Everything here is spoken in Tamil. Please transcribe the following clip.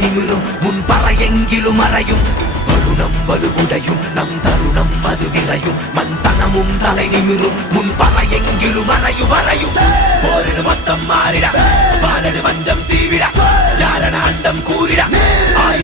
நிமிரும் முன்பறையெங்கிலும் அறையும் வருணம் வலுவுடையும் நம் தருணம் அது விரையும் மண் சனமும் தலை நிமிரும் முன்பறையெங்கிலும் அறையும் போரிடு மொத்தம் மாறிட வாழடு வஞ்சம் சீவிட யாரன அண்டம் கூறிட